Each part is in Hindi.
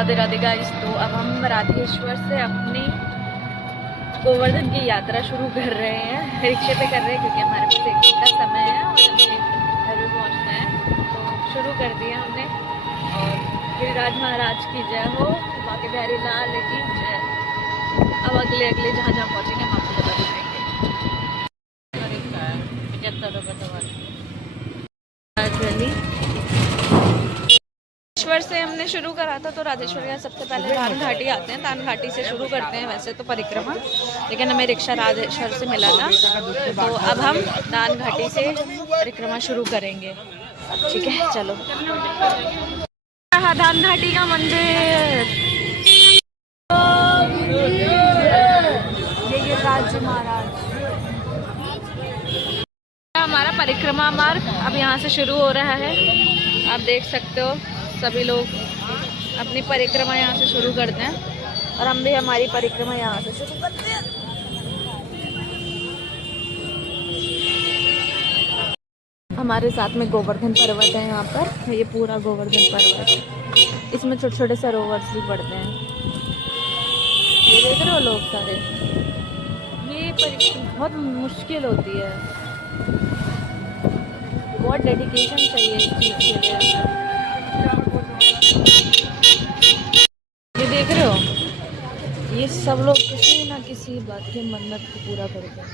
राधे राधे गाइस। तो अब हम राधेश्वर से अपनी गोवर्धन की यात्रा शुरू कर रहे हैं। रिक्शे पे कर रहे हैं क्योंकि हमारे पास 1 दिन का समय है और हमें घर भी पहुंचना है। तो शुरू कर दिया हमने। और गिरिराज महाराज की जय हो, बाकी बिहारी लाल की जय। अब अगले जहाँ जहाँ पहुँचेंगे हम आपको बता देंगे। राधेश्वर से हमने शुरू करा था, तो राधेश्वर का सबसे पहले दान घाटी आते हैं। दान घाटी से शुरू करते हैं वैसे तो परिक्रमा, लेकिन हमें रिक्शा राधेश्वर से मिला था, तो अब हम दान घाटी से परिक्रमा शुरू करेंगे। ठीक है, चलो। दान घाटी का मंदिर, ये गिरिराज महाराज। हमारा परिक्रमा मार्ग अब यहाँ से शुरू हो रहा है। आप देख सकते हो सभी लोग अपनी परिक्रमा यहाँ से शुरू करते हैं और हम भी हमारी परिक्रमा यहाँ से शुरू करते हैं। हमारे साथ में गोवर्धन पर्वत है। यहाँ पर ये पूरा गोवर्धन पर्वत है। इसमें छोटे छोटे सरोवर भी पड़ते हैं। ये देख रहे हो लोग सारे। ये परिक्रमा बहुत मुश्किल होती है, बहुत डेडिकेशन चाहिए इस चीज़ के लिए। ये देख रहे हो, ये सब लोग किसी ना किसी बात की मन्नत को पूरा करते हैं।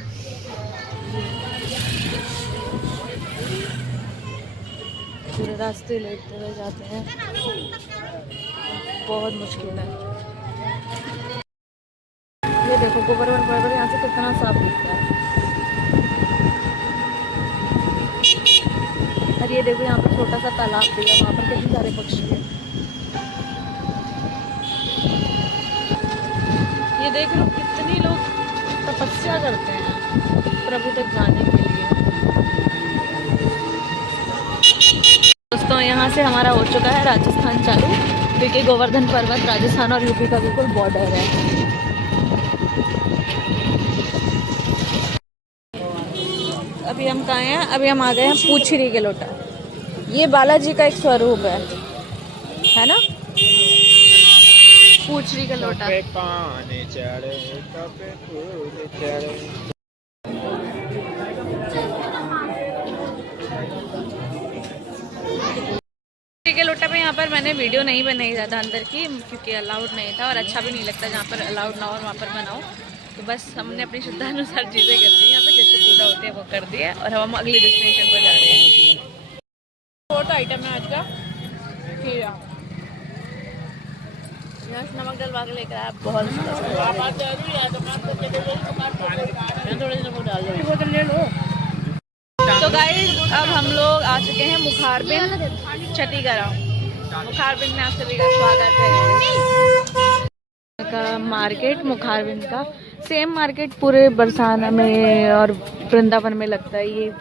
पूरे रास्ते लेटते हुए जाते हैं, बहुत मुश्किल है। ये देखो गोवर्धन पर्वत यहाँ से कितना साफ दिखता है। और ये देखो यहाँ पर छोटा सा तालाब भी है, वहाँ पर कितने सारे पक्षी हैं। ये देख लो कितने लोग तपस्या करते हैं प्रभु तक जाने के लिए। दोस्तों, यहाँ से हमारा हो चुका है राजस्थान चालू, क्योंकि गोवर्धन पर्वत राजस्थान और यूपी का बिल्कुल बॉर्डर है। अभी हम कहाँ हैं? अभी हम आ गए हैं पूछरी के लोटा। ये बालाजी का एक स्वरूप है ना? पूछरी का लोटा। के लोटा पे यहाँ पर मैंने वीडियो नहीं बनाई ज़्यादा अंदर की, क्योंकि अलाउड नहीं था और अच्छा भी नहीं लगता जहाँ पर अलाउड ना हो वहाँ पर बनाओ। तो बस हमने अपनी श्रद्धा अनुसार चीज़ें कर दी। यहाँ पे जैसे पूजा होती है वो कर दी है और हम अगली डेस्टिनेशन पर जा रहे हैं। फोर्थ आइटम है आज का खीरा। नमक डलवा के लेकर आया, बहुत तो गाइस अब हम लोग आ चुके हैं मुखारबिंद छत्तीगढ़। मुखारबिंद में आप सभी का स्वागत है। का मार्केट मुखारबिंद का सेम मार्केट पूरे बरसाना में और वृंदावन में लगता है। ये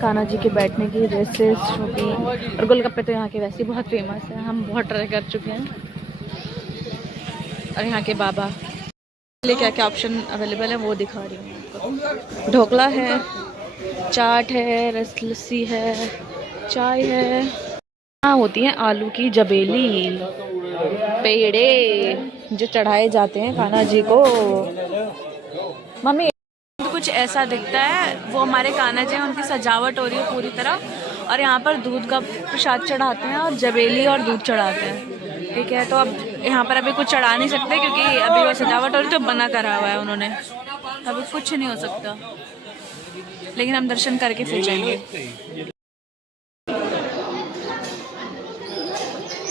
कान्हा जी के बैठने की ड्रेसेस, शॉपिंग और गोलगप्पे तो यहाँ के वैसे बहुत फेमस है। हम बहुत ट्राई कर चुके हैं। और यहाँ के बाबा क्या क्या ऑप्शन अवेलेबल है वो दिखा रही हूँ आपको। ढोकला है, चाट है, रस लस्सी है, चाय है। यहाँ होती है आलू की जबेली, पेड़े जो चढ़ाए जाते हैं कान्हा जी को। मम्मी कुछ ऐसा दिखता है, वो हमारे कान्हा जी हैं, उनकी सजावट हो रही है पूरी तरह। और यहाँ पर दूध का प्रसाद चढ़ाते हैं और जबेली और दूध चढ़ाते हैं। ठीक है, तो अब यहाँ पर अभी कुछ चढ़ा नहीं सकते क्योंकि अभी वो सजावट हो रही तो बना करा हुआ है उन्होंने। अभी कुछ नहीं हो सकता, लेकिन हम दर्शन करके फिर जाएंगे।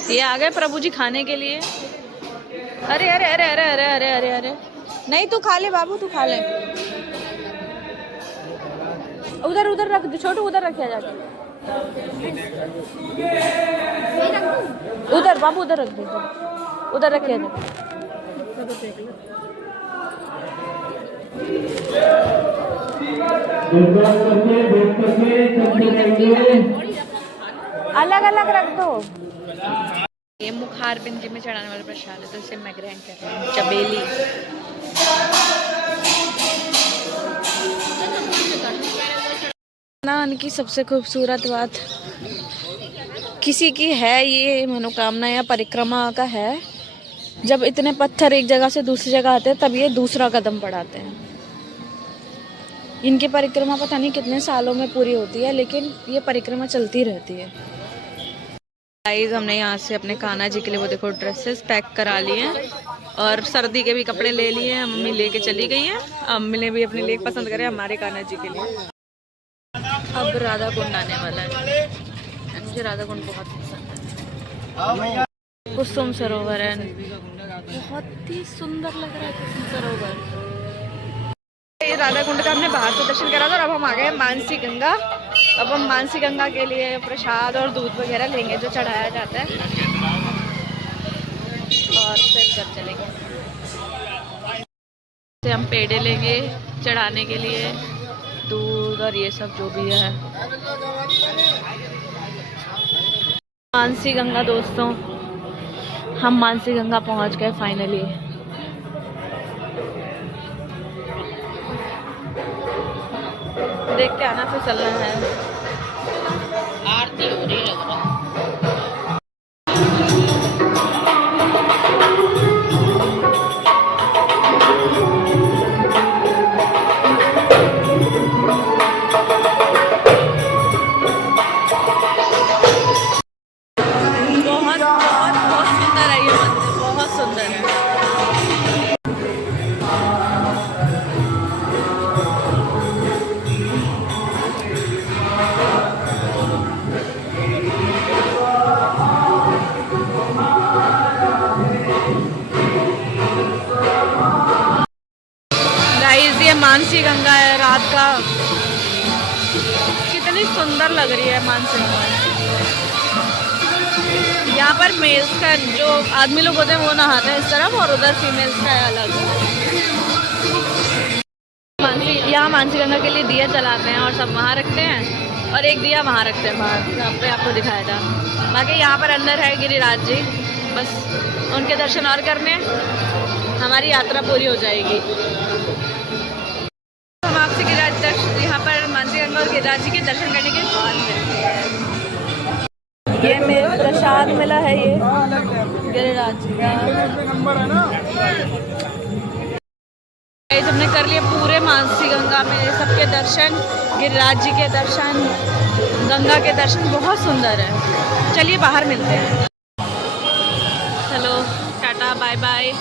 ये आ गए प्रभु जी खाने के लिए। अरे अरे अरे अरे अरे अरे अरे अरे नहीं, तू खा ले बाबू, तू खा ले। उधर उधर रख दो छोटू, उधर रखिया जाके। उधर बाबू उधर रख दो, उधर रखिया जाके। अलग अलग रख दो। ये मुखारबिंद जी में चढ़ाने वाला प्रसाद है, तो इसे मैं ग्रहण कर रही हूँ। चबेली की सबसे खूबसूरत बात किसी की है, ये मनोकामना या परिक्रमा का है जब इतने पत्थर एक जगह से दूसरी जगह आते हैं तब ये दूसरा कदम बढ़ाते हैं। इनकी परिक्रमा पता नहीं कितने सालों में पूरी होती है, लेकिन ये परिक्रमा चलती रहती है। गाइस हमने यहाँ से अपने कान्हा जी के लिए वो देखो ड्रेसेस पैक करा लिए हैं और सर्दी के भी कपड़े ले लिए हैं। मम्मी लेके चली गई हैं, मम्मी ने भी अपने लिए पसंद करे हमारे कान्हा जी के लिए। अब राधा कुंड आने वाला है, मुझे राधा कुंड बहुत पसंद है। कुसुम सरोवर है, बहुत ही सुंदर लग रहा है कुसुम सरोवर। राधा कुंड का हमने बाहर से दर्शन करा था और अब हम आ गए मानसी गंगा। अब हम मानसी गंगा के लिए प्रसाद और दूध वगैरह लेंगे जो चढ़ाया जाता है और फिर घर चलेंगे। हम पेड़े लेंगे चढ़ाने के लिए, दूध और ये सब जो भी है। मानसी गंगा दोस्तों, हम मानसी गंगा पहुंच गए फाइनली। देख के आना फिर चलना है। आरती हो रही लग रहा है। बहुत सुंदर है ये मंदिर, बहुत सुंदर है। ये मानसी गंगा है, रात का कितनी सुंदर लग रही है मानसी गंगा। यहाँ पर मेल्स का जो आदमी लोग होते हैं वो नहाते हैं इस तरफ और उधर फीमेल्स का है अलग। यहाँ मानसी गंगा के लिए दिया जलाते हैं और सब वहाँ रखते हैं और एक दिया वहाँ रखते हैं बाहर, यहाँ पे आपको दिखाया था। बाकी यहाँ पर अंदर है गिरिराज जी, बस उनके दर्शन और करने हमारी यात्रा पूरी हो जाएगी। हम आपसे गिरिराज दर्शन यहाँ पर मानसी गंगा और गिरिराज जी के दर्शन करने के बाद मिलते हैं। ये मेरे प्रसाद मिला है, ये गिरिराज जी का। हमने कर लिए पूरे मानसी गंगा में सबके दर्शन, गिरिराज जी के दर्शन, गंगा के दर्शन, बहुत सुंदर है। चलिए बाहर मिलते हैं। चलो टाटा बाय बाय।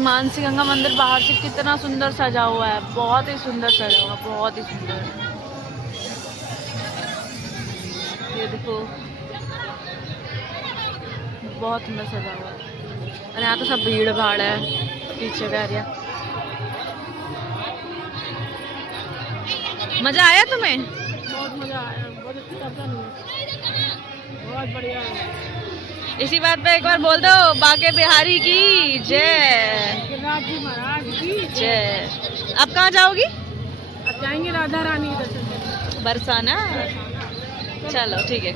मानसी गंगा मंदिर बाहर से कितना सुंदर सजा हुआ है, बहुत ही सुंदर सजा हुआ, बहुत ही सुंदर। ये देखो बहुत सुंदर सजा हुआ है और यहाँ तो सब भीड़ भाड़ है पीछे का एरिया। मजा आया तुम्हें? बहुत मजा आया, बहुत अच्छा, बहुत बढ़िया। इसी बात पे एक बार बोल दो, बांके बिहारी की जय, गिरिराज जी महाराज की जय। आप कहाँ जाओगी? अब जाएंगे राधा रानी के दर्शन करने, बरसाना। चलो ठीक है।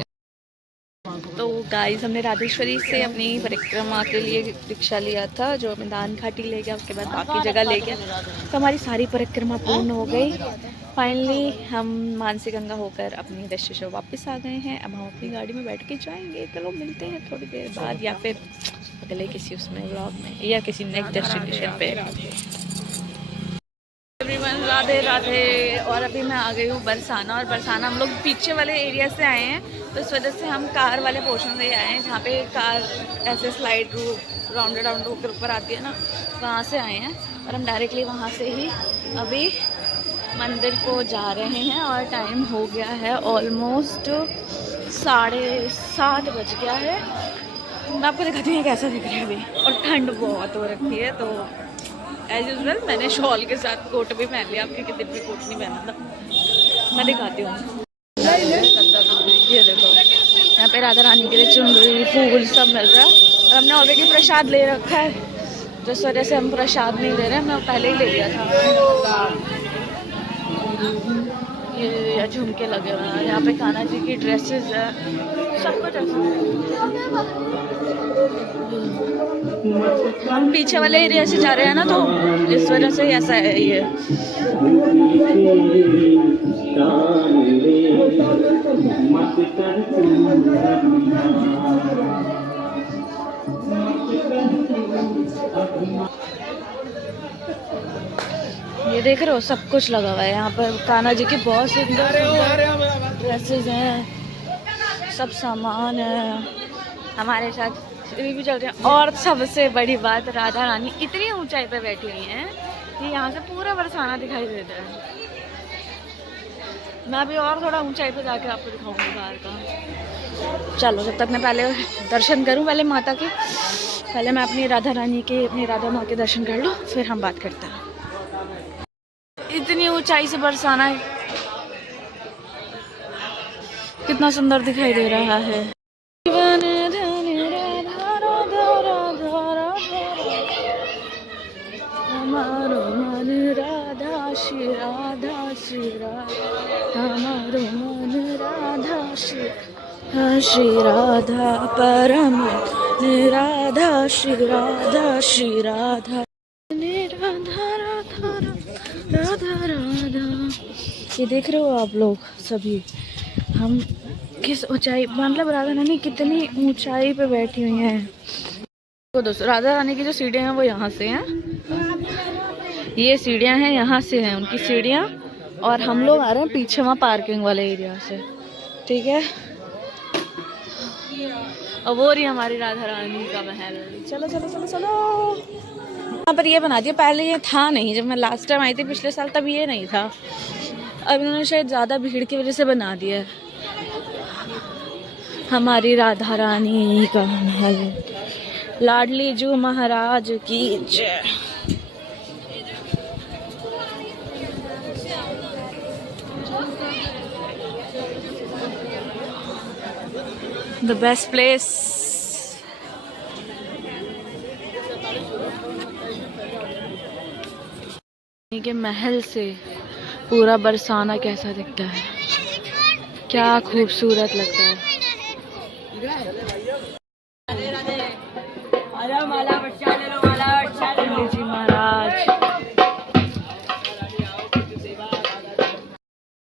तो गाइस हमने राधेश्वरी से अपनी परिक्रमा के लिए रिक्शा लिया था जो हमें दान घाटी ले गया, उसके बाद बाकी जगह ले गया। तो हमारी सारी परिक्रमा पूर्ण हो गई। फाइनली हम मानसी गंगा होकर अपनी डेस्टिनेशन वापस आ गए हैं। अब हम अपनी गाड़ी में बैठ के जाएंगे। चलो मिलते हैं थोड़ी देर बाद या फिर अगले किसी उसमें व्लॉग में या किसी नेक्स्ट डेस्टिनेशन पे। एवरीवन राधे राधे। और अभी मैं आ गई हूँ बरसाना, और बरसाना हम लोग पीछे वाले एरिया से आए हैं, तो इस वजह से हम कार वाले पोर्शन से आए हैं जहाँ पे कार ऐसे स्लाइड रूप राउंड के ऊपर आती है ना, वहाँ से आए हैं। और हम डायरेक्टली वहाँ से ही अभी मंदिर को जा रहे हैं और टाइम हो गया है ऑलमोस्ट 7:30 बज गया है। मैं आपको दिखाती हूँ कैसा दिख रहा है अभी, और ठंड बहुत हो रखी है। तो एज यूजुअल मैंने शॉल के साथ कोट भी पहन लिया, क्योंकि दिन में कोट नहीं पहना था। मैं दिखाती हूँ, ये देखो यहाँ पे राधा रानी के लिए चुनरी फूल सब मिल रहा है। और हमने ऑलरेडी प्रसाद ले रखा है, तो इस वजह से हम प्रसाद नहीं ले रहे हैं, मैं पहले ही ले लिया था। ये झुमके लगे हुए हैं, यहाँ पे कान्हा जी की ड्रेसेस है, सब कुछ हम पीछे वाले एरिया से जा रहे हैं ना, तो इस वजह से ऐसा है ये। ये देख रहे हो सब कुछ लगा हुआ है यहाँ पर। कान्हा जी की बहुत सुंदर ड्रेसेस हैं, सब सामान है। हमारे साथ भी चल रहे हैं। और सबसे बड़ी बात, राधा रानी इतनी ऊंचाई पे बैठी हुई हैं कि यहाँ से पूरा बरसाना दिखाई देता है। मैं अभी और थोड़ा ऊंचाई पे जाके आपको दिखाऊंगी बाहर का। चलो जब तक मैं पहले दर्शन करूँ पहले माता के, पहले मैं अपनी राधा रानी के, अपनी राधा माँ के दर्शन कर लूँ, फिर हम बात करते हैं। इतनी ऊंचाई से बरसाना है, कितना सुंदर दिखाई दे रहा है। हमारो मन राधा श्री राधा श्री राधा, हमारो मन राधा श्री राधा परम राधा श्री राधा श्री राधा राधा राधा राधा राधा। ये देख रहे हो आप लोग सभी, हम किस ऊंचाई, मतलब राधा रानी कितनी ऊंचाई पे बैठी हुई हैं। तो दोस्तों राधा रानी की जो सीढ़ियाँ हैं वो यहाँ से हैं, ये सीढ़ियाँ हैं यहाँ से हैं उनकी सीढ़ियाँ, और हम लोग आ रहे हैं पीछे वहाँ पार्किंग वाले एरिया से, ठीक है। और वो रही हमारी राधा रानी का महल। चलो चलो चलो चलो। यहाँ पर ये बना दिया, पहले ये था नहीं, जब मैं लास्ट टाइम आई थी पिछले साल तब ये नहीं था। अब इन्होंने शायद ज़्यादा भीड़ की वजह से बना दिया है। हमारी राधा रानी का महल, लाडली जू महाराज की जय। The best place. के महल से पूरा बरसाना कैसा दिखता है, क्या खूबसूरत लगता है। जी महाराज,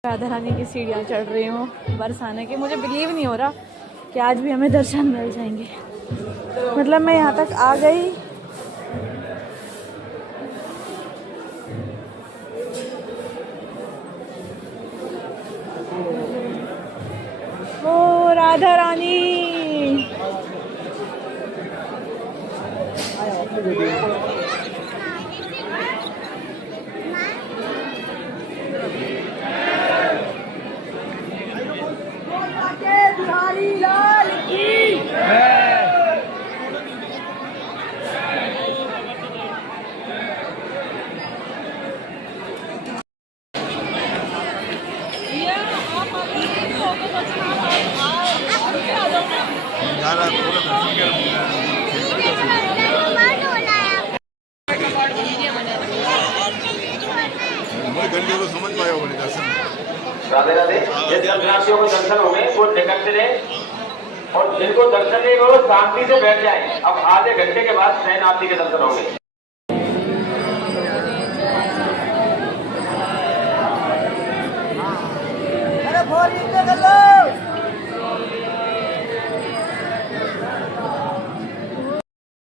राधा रानी की सीढ़ियाँ चढ़ रही हूँ बरसाने के। मुझे बिलीव नहीं हो रहा कि आज भी हमें दर्शन मिल जाएंगे। मतलब मैं यहाँ तक आ गई, ओ राधा रानी। लाल की घंटे को समझ पाए होगा दर्शन। राधे राधे। जिन दर्शनार्थियों को दर्शन हो गए वो निकलते रहे, और जिनको दर्शन नहीं हो शांति से बैठ जाए। अब आधे घंटे के बाद नैन आरती के दर्शन होंगे।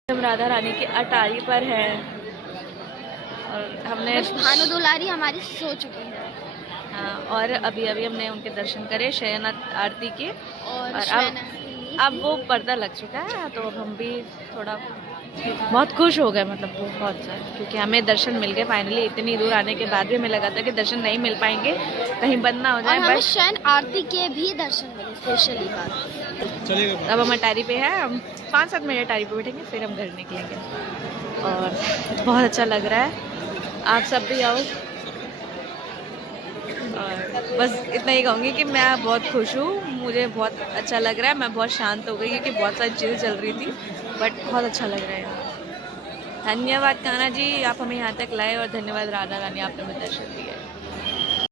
हम राधा रानी की अटारी पर है और हमने भानु दुलारी हमारी सो चुकी है। हाँ, और अभी अभी हमने उनके दर्शन करे शयन आरती के, और अब वो पर्दा लग चुका है, तो अब हम भी थोड़ा बहुत खुश हो गए, मतलब बहुत ज़्यादा, क्योंकि हमें दर्शन मिल गए फाइनली। इतनी दूर आने के बाद भी हमें लगा था कि दर्शन नहीं मिल पाएंगे, कहीं बंद ना हो जाए। हमें शयन आरती के भी दर्शन मिले स्पेशली बात। अब हम अटारी पे हैं, हम 5-7 मिनट अटारी पे बैठेंगे, फिर हम घर निकलेंगे। और बहुत अच्छा लग रहा है, आप सब भी आओ। और बस इतना ही कहूँगी कि मैं बहुत खुश हूँ, मुझे बहुत अच्छा लग रहा है। मैं बहुत शांत हो गई क्योंकि बहुत सारी चीज़ें चल रही थी, बट बहुत अच्छा लग रहा है। धन्यवाद कान्हा जी, आप हमें यहाँ तक लाए, और धन्यवाद राधा रानी, आपने हमें दर्शन दिया।